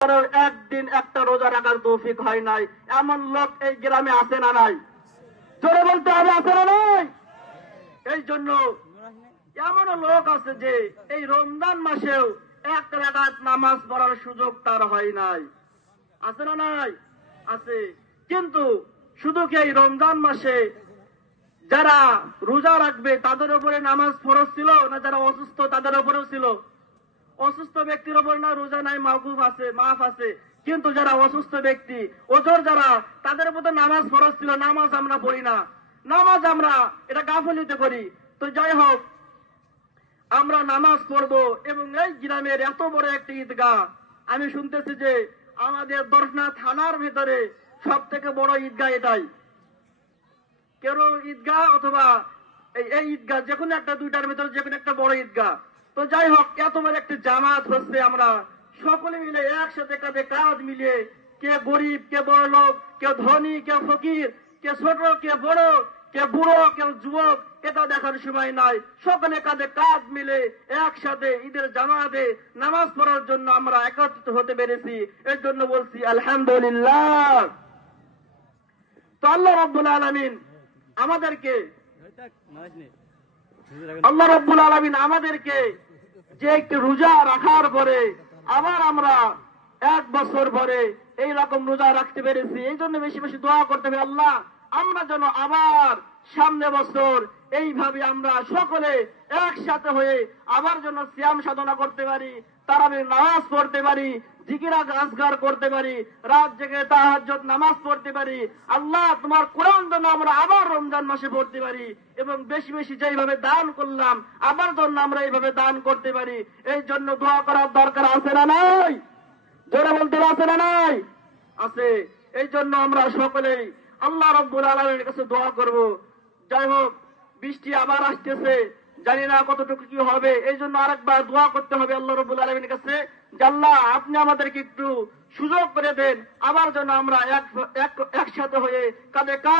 একদিন একটা রোজা রাখার তৌফিক হয় নাই, এমন লোক এই গ্রামে আছে না নাই? জোরে বলতে হবে, আছে না নাই? এই জন্য এমন লোক আছে যে এই রমজান মাসেও এক রাকাত নামাজ পড়ার সুযোগ তার হয় নাই, আছে না নাই? আছে। কিন্তু শুধু কি এই রমজান মাসে যারা রোজা রাখবে তাদের উপরে নামাজ ফরজ ছিল, না যারা অসুস্থ তাদের উপরেও ছিল? অসুস্থ ব্যক্তির উপর না রোজা নাই, মাওকুফ আছে, মাফ আছে। কিন্তু যারা অসুস্থ ব্যক্তি, ওজোর যারা, তাদের উপর তো নামাজ ফরজ ছিল, নামাজ আমরা পড়ি না, নামাজ আমরা এটা গাফলিতে করি। তো যাই হোক, আমরা নামাজ পড়বো এবং এই গ্রামের এত বড় একটি ঈদগাহ, আমি শুনতেছি যে আমাদের দর্শনা থানার ভিতরে সব থেকে বড় ঈদগাহ এটাই। কেউ ঈদগাহ অথবা এই ঈদগাহ যে কোনো একটা, দুইটার ভিতরে যে কোনো একটা বড় ঈদগাহ। তো যাই হোক, এত বড় একটা জামাত হচ্ছে, আমরা সকলে মিলে একসাথে কাঁধে কাঁধ মিলিয়ে, কে গরিব, কে বড় লোক, কেউ ধনী, কেউ ফকির, কে ছোট, কে বড়, কে বুড়ো, কেউ যুবক, এটা দেখার সময় নাই। সকলে কাঁধে কাঁধ মিলে একসাথে ঈদের জামাতে নামাজ পড়ার জন্য আমরা একত্রিত হতে পেরেছি। এর জন্য বলছি আলহামদুলিল্লাহ। তো আল্লাহ রাব্বুল আলামিন আমাদেরকে যে একটি রোজা রাখার পরে আবার আমরা এক বছর পরে এই রকম রোজা রাখতে পেরেছি, এই জন্য বেশি বেশি দোয়া করতে হবে, আল্লাহ আমরা যেন আবার সামনে বছর এইভাবে আমরা সকলে একসাথে হয়ে আবার যেন সিয়াম সাধনা করতে পারি, তারাবির নামাজ পড়তে পারি, জিকির আজকার করতে পারি, রাত জেগে তাহাজ্জুদ নামাজ পড়তে পারি। আল্লাহ তোমার কোরআন যেন আমরা আবার রমজান মাসে পড়তে পারি এবং বেশি বেশি যেইভাবে দান করলাম আবার জন্য আমরা এইভাবে দান করতে পারি। এই জন্য দোয়া করার দরকার আছে না নাই? জোরে বলতে আছে না নাই? আছে। এই জন্য আমরা সকলেই আল্লাহ রাব্বুল আলামিনের কাছে দোয়া করব। যাই হোক, বৃষ্টি আবার আসতেছে, জানি না কতটুকু কি হবে, এই জন্য আরেকবার দোয়া করতে হবে আল্লাহ রাব্বুল আলামিনের কাছে যে আল্লাহ আপনি আমাদেরকে একটু সুযোগ করে দেন, আবার যেন আমরা একসাথে হয়ে কাঁধে কাঁধ